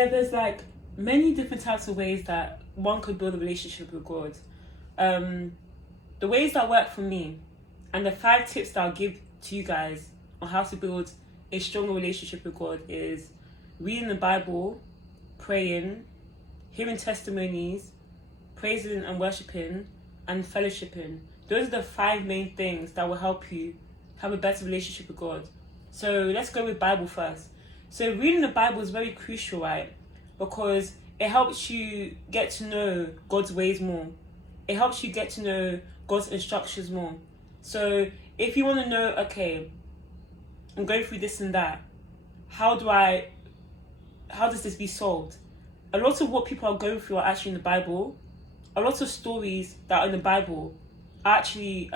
yeah, there's like many different types of ways that one could build a relationship with God. The ways that work for me, and the 5 tips that I'll give to you guys on how to build a stronger relationship with God is reading the Bible, praying, hearing testimonies, praising and worshiping, and fellowshipping. Those are the 5 main things that will help you have a better relationship with God. So let's go with Bible first. So reading the Bible is very crucial, right? Because it helps you get to know God's ways more. It helps you get to know God's instructions more. So if you want to know, okay, I'm going through this and that, how does this be solved? A lot of what people are going through are actually in the Bible. A lot of stories that are in the Bible are actually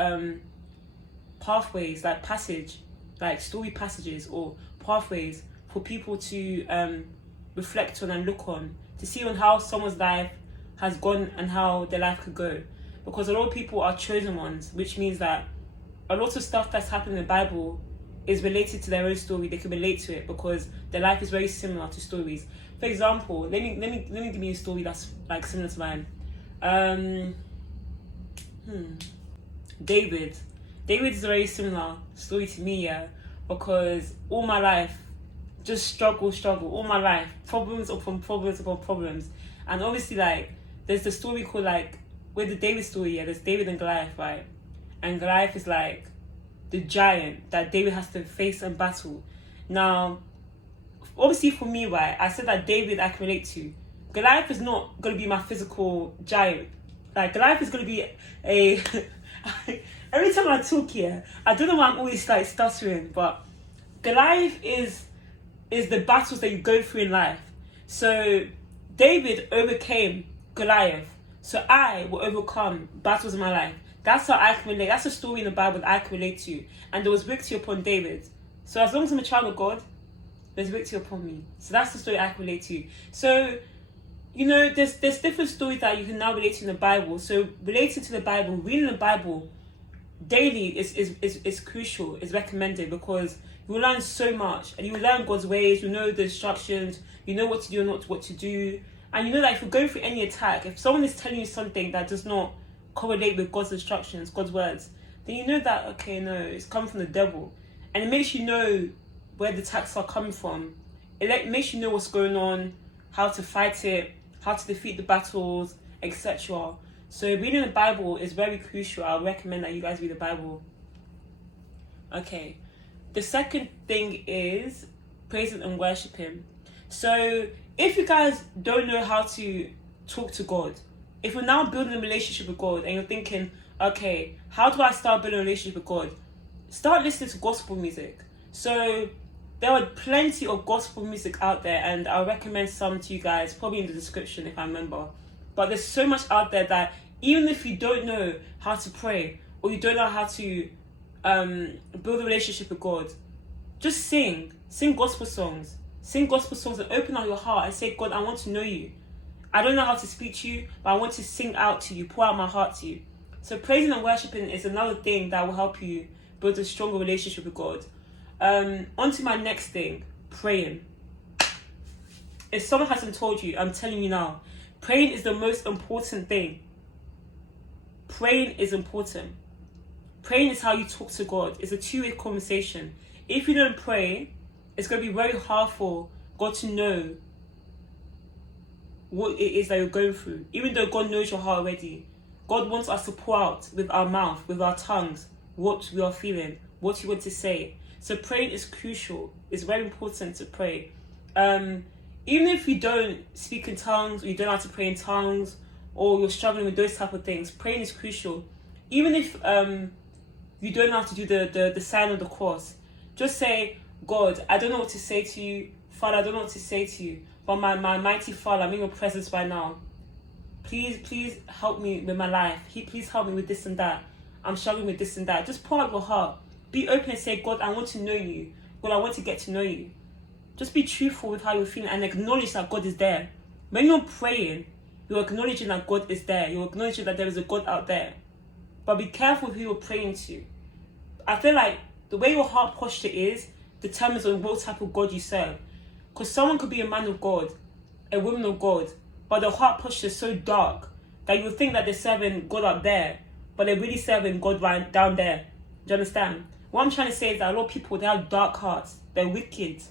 pathways, like story passages or pathways for people to reflect on and look on, to see on how someone's life has gone and how their life could go. Because a lot of people are chosen ones, which means that a lot of stuff that's happened in the Bible is related to their own story. They can relate to it because their life is very similar to stories. For example, let me give you a story that's like similar to mine. David is a very similar story to me, yeah, because all my life, just struggle, all my life, problems upon problems, and obviously like there's the story called like with the David story, yeah, there's David and Goliath, right, and Goliath is like the giant that David has to face and battle. Now, obviously for me, right, I said that David I can relate to. Goliath is not going to be my physical giant. Like Goliath is going to be a every time I talk here, I don't know why I'm always like stuttering, but Goliath is the battles that you go through in life. So David overcame Goliath, so I will overcome battles in my life. That's how I can relate. That's a story in the Bible that I can relate to. And there was victory upon David. So as long as I'm a child of God, there's victory upon me. So that's the story I can relate to. So, you know, there's different stories that you can now relate to in the Bible. So relating to the Bible, reading the Bible daily is crucial, is recommended, because you will learn so much. And you will learn God's ways, you know the instructions, you know what to do and not what to do. And you know that if you're going through any attack, if someone is telling you something that does not correlate with God's instructions, God's words, then you know that, okay, no, it's coming from the devil. And it makes you know where the attacks are coming from. It makes you know what's going on, how to fight it, how to defeat the battles, etc. So reading the Bible is very crucial. I recommend that you guys read the Bible. Okay. The second thing is praising and worshiping. So if you guys don't know how to talk to God, if you're now building a relationship with God and you're thinking, okay, how do I start building a relationship with God? Start listening to gospel music. So there are plenty of gospel music out there, and I'll recommend some to you guys, probably in the description if I remember. But there's so much out there that even if you don't know how to pray, or you don't know how to build a relationship with God, just sing gospel songs. Sing gospel songs and open up your heart and say, God, I want to know you. I don't know how to speak to you, but I want to sing out to you, pour out my heart to you. So praising and worshiping is another thing that will help you build a stronger relationship with God. On to my next thing, praying. If someone hasn't told you, I'm telling you now, praying is the most important thing. Praying is important. Praying is how you talk to God. It's a two-way conversation. If you don't pray, it's going to be very hard for God to know what it is that you're going through. Even though God knows your heart already, God wants us to pour out with our mouth, with our tongues, what we are feeling, what you want to say. So praying is crucial. It's very important to pray. Even if you don't speak in tongues, or you don't know how to pray in tongues, or you're struggling with those type of things, praying is crucial. Even if you don't know how to do the sign of the cross, just say, God, I don't know what to say to you. Father, I don't know what to say to you. But my mighty Father, I'm in your presence right now. Please help me with my life. Please help me with this and that. I'm struggling with this and that. Just pour out your heart. Be open and say, God, I want to know you. God, I want to get to know you. Just be truthful with how you're feeling and acknowledge that God is there. When you're praying, you're acknowledging that God is there. You're acknowledging that there is a God out there. But be careful who you're praying to. I feel like the way your heart posture is determines on what type of God you serve. Because someone could be a man of God a woman of God, but the heart posture is so dark that you would think that they're serving God up there, but they're really serving God right down there. Do you understand? What I'm trying to say is that a lot of people, they have dark hearts. They're wicked.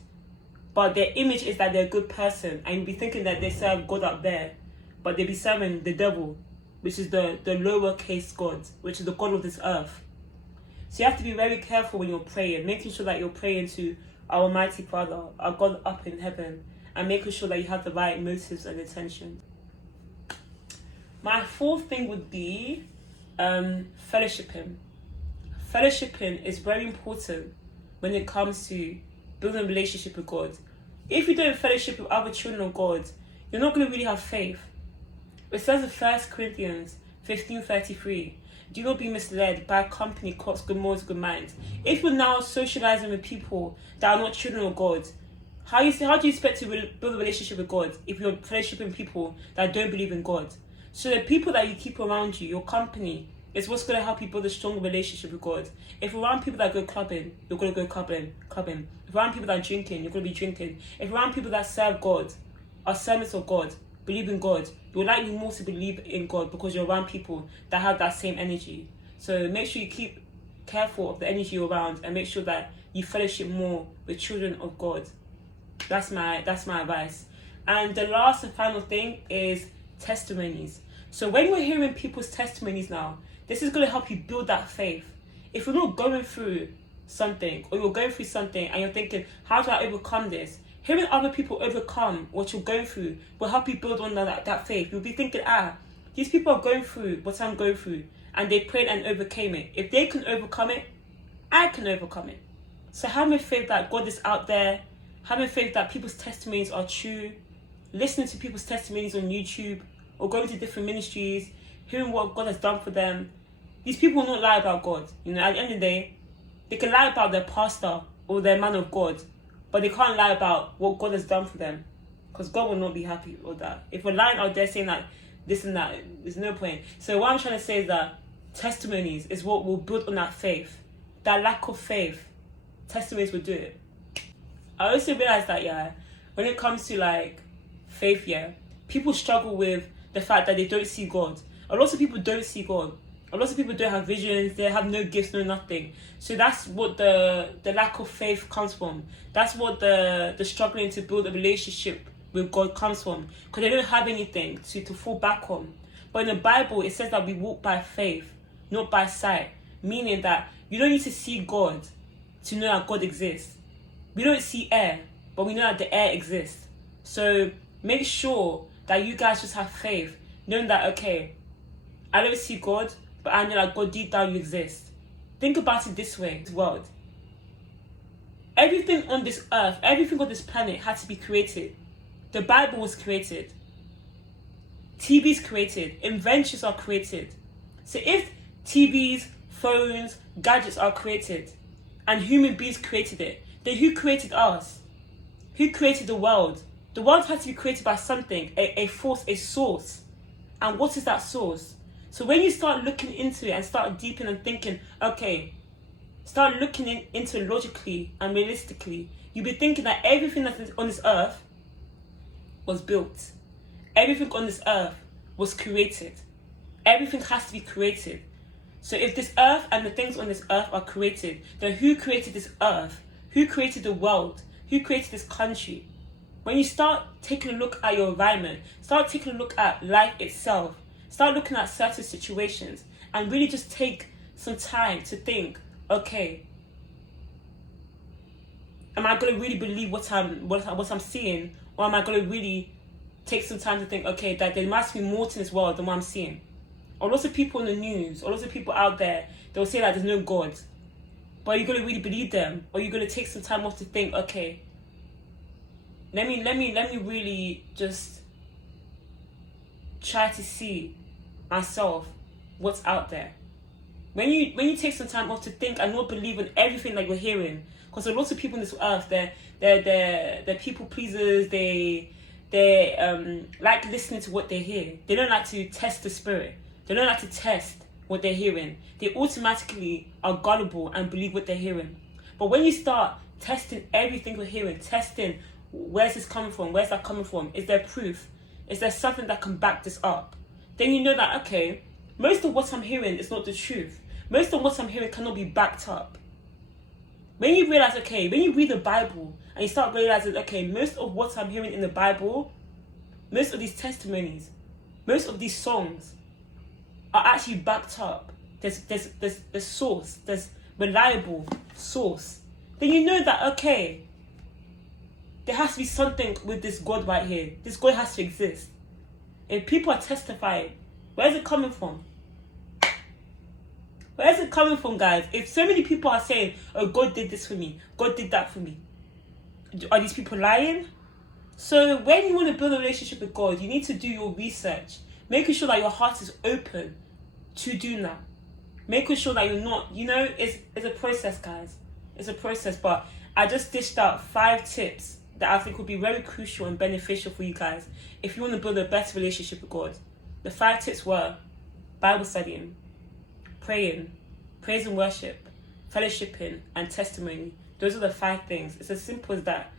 But their image is that they're a good person. And you'll be thinking that they serve God up there. But they be serving the devil, which is the lowercase God, which is the God of this earth. So you have to be very careful when you're praying, making sure that you're praying to our Almighty Father, our God up in heaven, and making sure that you have the right motives and intention. My fourth thing would be fellowshipping. Fellowshipping is very important when it comes to building a relationship with God. If you don't fellowship with other children of God, you're not going to really have faith. It says in 1 Corinthians 15:33, do not be misled by a company corrupts good morals, good minds. If you're now socializing with people that are not children of God, how do you expect to build a relationship with God if you're fellowshipping people that don't believe in God? So the people that you keep around you, your company, is what's going to help you build a stronger relationship with God. If you're around people that go clubbing, you're going to go clubbing. If you're around people that are drinking, you're going to be drinking. If you're around people that serve God, are servants of God, believe in God, you're likely more to believe in God because you're around people that have that same energy. So make sure you keep careful of the energy you're around and make sure that you fellowship more with children of God. That's my advice. And the last and final thing is testimonies. So when you're hearing people's testimonies now, this is going to help you build that faith. If you're not going through something, or you're going through something and you're thinking, how do I overcome this? Hearing other people overcome what you're going through will help you build on that faith. You'll be thinking, these people are going through what I'm going through, and they prayed and overcame it. If they can overcome it, I can overcome it. So having faith that God is out there, having faith that people's testimonies are true, listening to people's testimonies on YouTube, or going to different ministries, hearing what God has done for them. These people will not lie about God. You know, at the end of the day, they can lie about their pastor or their man of God, but they can't lie about what God has done for them, because God will not be happy with that. If we're lying out there saying that this and that, there's no point. So what I'm trying to say is that testimonies is what will build on that faith. That lack of faith, testimonies will do it. I also realized that, when it comes to like faith, people struggle with the fact that they don't see God. A lot of people don't see God. A lot of people don't have visions. They have no gifts, no nothing. So that's what the lack of faith comes from. That's what the struggling to build a relationship with God comes from. Because they don't have anything to fall back on. But in the Bible, it says that we walk by faith, not by sight. Meaning that you don't need to see God to know that God exists. We don't see air, but we know that the air exists. So make sure that you guys just have faith, knowing that, okay, I don't see God, but I know that God deep down you exist. Think about it this way, this world. Everything on this earth, everything on this planet had to be created. The Bible was created. TV's created. Inventions are created. So if TVs, phones, gadgets are created, and human beings created it, then who created us? Who created the world? The world had to be created by something, a force, a source. And what is that source? So when you start looking into it and start deepening and thinking, okay, start looking into it logically and realistically, you'll be thinking that everything that's on this earth was built. Everything on this earth was created. Everything has to be created. So if this earth and the things on this earth are created, then who created this earth? Who created the world? Who created this country? When you start taking a look at your environment, start taking a look at life itself, start looking at certain situations, and really just take some time to think, okay, am I going to really believe what I'm seeing, or am I going to really take some time to think, okay, that there must be more to this world than what I'm seeing? Or lots of people in the news, or lots of people out there, they'll say that there's no God. But are you going to really believe them? Or are you going to take some time off to think, okay, let me really just try to see myself what's out there. When you take some time off to think and not believe in everything that you're hearing, because there are lots of people on this earth, they're people pleasers, they like listening to what they hear. They don't like to test the spirit. They don't like to test what they're hearing. They automatically are gullible and believe what they're hearing. But when you start testing everything you're hearing, testing Where's this coming from? Where's that coming from? Is there proof? Is there something that can back this up? Then you know that, okay, most of what I'm hearing is not the truth. Most of what I'm hearing cannot be backed up. When you realize, okay, when you read the Bible and you start realizing, okay, most of what I'm hearing in the Bible, most of these testimonies, most of these songs are actually backed up. There's source, there's reliable source. Then you know that, okay, there has to be something with this God right here. This God has to exist. If people are testifying, where is it coming from? Where is it coming from, guys? If so many people are saying, oh, God did this for me, God did that for me, are these people lying? So when you want to build a relationship with God, you need to do your research, making sure that your heart is open to doing that. Making sure that you're not, it's a process, guys. It's a process, but I just dished out 5 tips that I think would be very crucial and beneficial for you guys if you want to build a better relationship with God. The 5 tips were Bible studying, praying, praise and worship, fellowshipping, and testimony. Those are the 5 things. It's as simple as that.